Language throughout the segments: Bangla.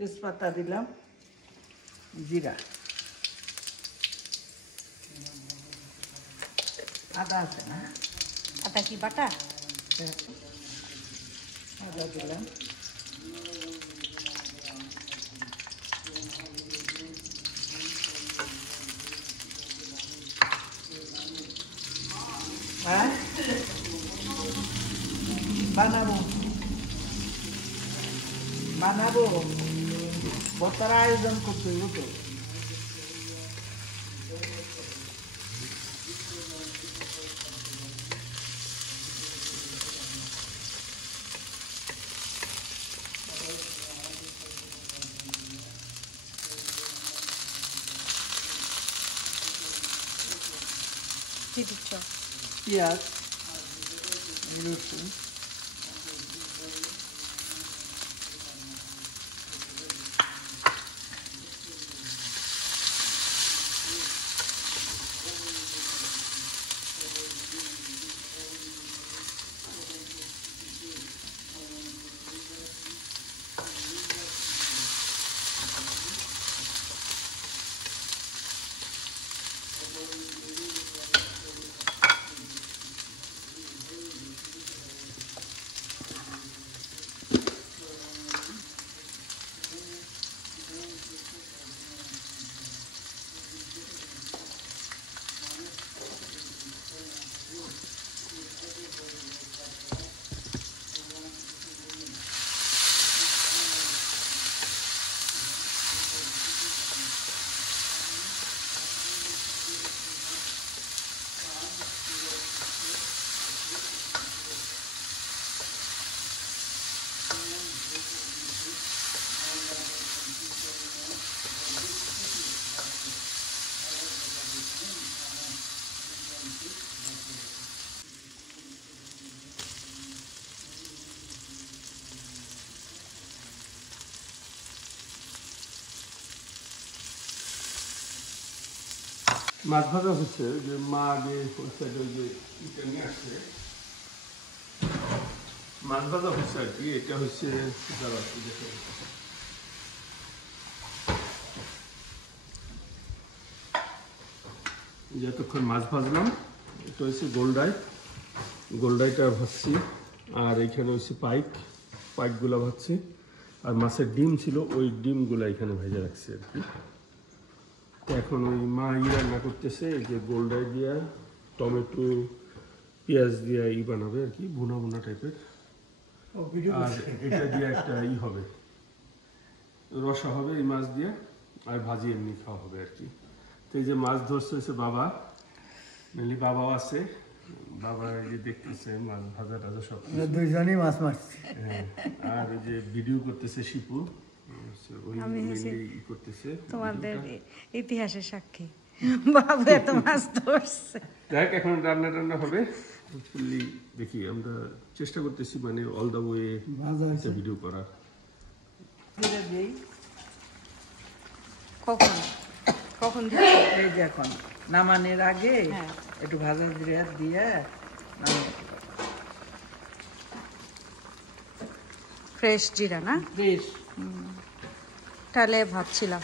তেজপাতা দিলাম, জিরা, আদা আছে না? আদা কি বাটা? আদা দিলাম, হ্যাঁ বানাবো বানাবো ভর্তার আয়োজন করতে হইব তো। কি দিচ্ছ? পেঁয়াজ, রসুন, মাছ ভাজা হচ্ছে যে মা আগে যে ইটা নিয়ে আসছে মাছ ভাজা হচ্ছে আর কি। এটা হচ্ছে যতক্ষণ মাছ ভাজলাম এটা হচ্ছে গোল্ডাইটা ভাজছি, আর এখানে হচ্ছে পাইকগুলো ভাজছি, আর মাছের ডিম ছিল ওই ডিমগুলো এখানে ভেজে রাখছি আর কি। এখন ওই মা রান্না করতেছে এই যে গোল্ডাই দিয়া টমেটো পেঁয়াজ দিয়া বানাবে আর কি, ভুনা ভুনা টাইপের। আর এটা দিয়ে একটা হবে রসা হবে এই মাছ দিয়ে, আর ভাজি এমনি খাওয়া হবে আর কি। তো এই যে মাছ ধরছে হচ্ছে বাবা, মেনলি বাবাও আছে, বাবা এই যে দেখতেছে মাছ ভাজা টাজা সব দুইজনই মাছ মারছি। হ্যাঁ, আর ওই যে ভিডিও করতেছে শিপু, তোমাদের ইতিহাসের সাক্ষী বাবু এত মাছ ধরছে। দেখ এখন রান্না হবে, দেখি আমরা চেষ্টা করতেছি মানে অল দা ওয়ে ভিডিও করার। কখন কখন এই যে এখন নামানোর আগে একটু ভাজা জিরা দিয়ে ফ্রেশ জিরা না? ফ্রেশ। তাহলে ভাবছিলাম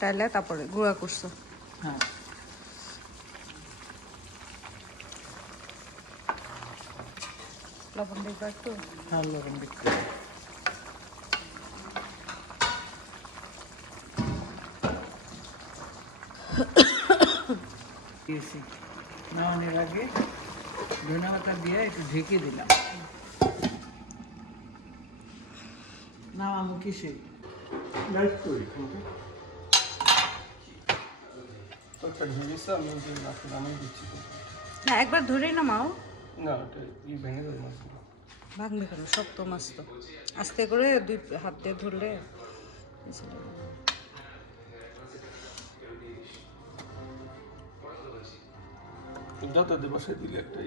তাহলে তারপরে গুঁড়া করছো। হ্যাঁ লবণ দেখবো একটু। হ্যাঁ লবণ দেখতে নামানোর আগে ধনে পাতা দিয়ে একটু ঢেকে দিলাম। নামাবো কিসে? না একবার ধরেই নামাও। না ভাঙবে কেন? শক্ত মাছ তো, আস্তে করে দুই হাত দিয়ে ধরলে যত বসে দিলে একটা